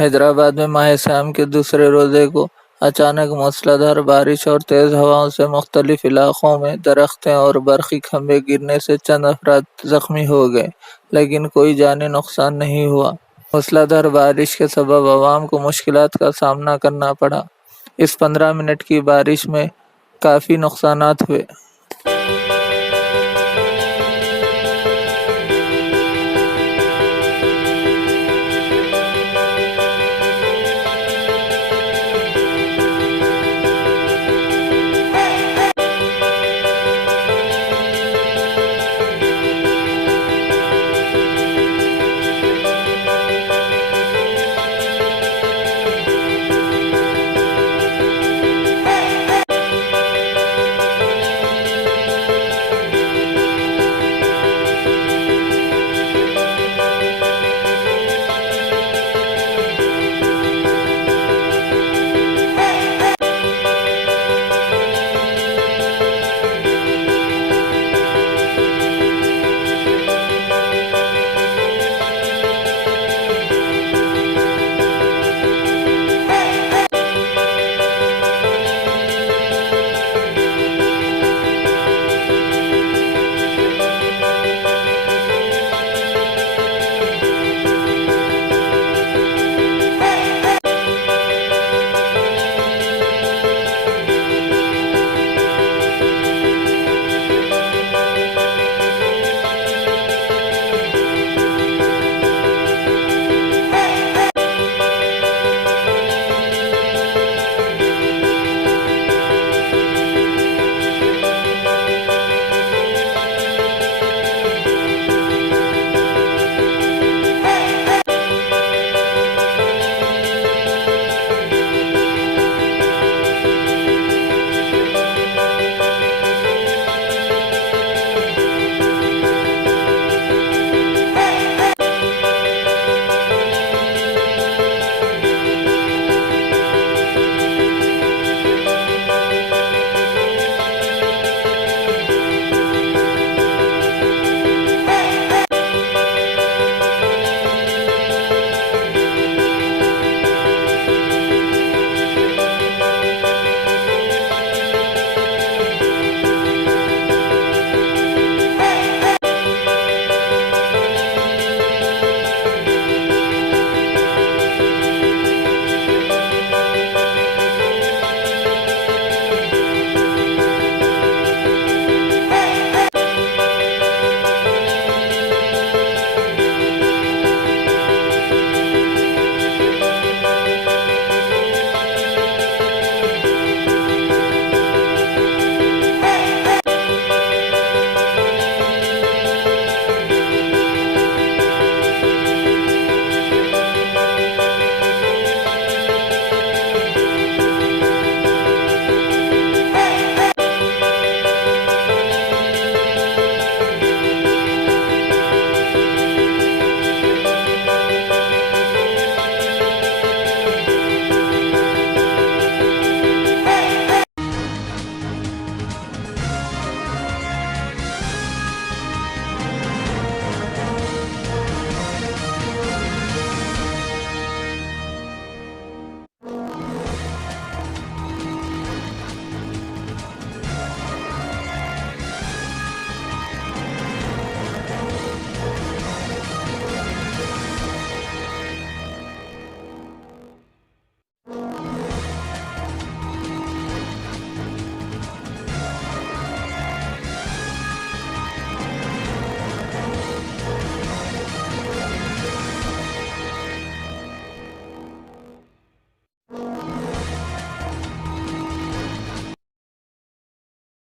हैदराबाद में माह शाम के दूसरे रोजे को अचानक मूसलाधार बारिश और तेज हवाओं से मुख्तलिफ इलाकों में दरख्तें और बरक़ी खंभे गिरने से चंद अफराद जख्मी हो गए, लेकिन कोई जानी नुकसान नहीं हुआ। मूसलाधार बारिश के सबब अवाम को मुश्किलात का सामना करना पड़ा। इस 15 मिनट की बारिश में काफ़ी नुकसानात हुए।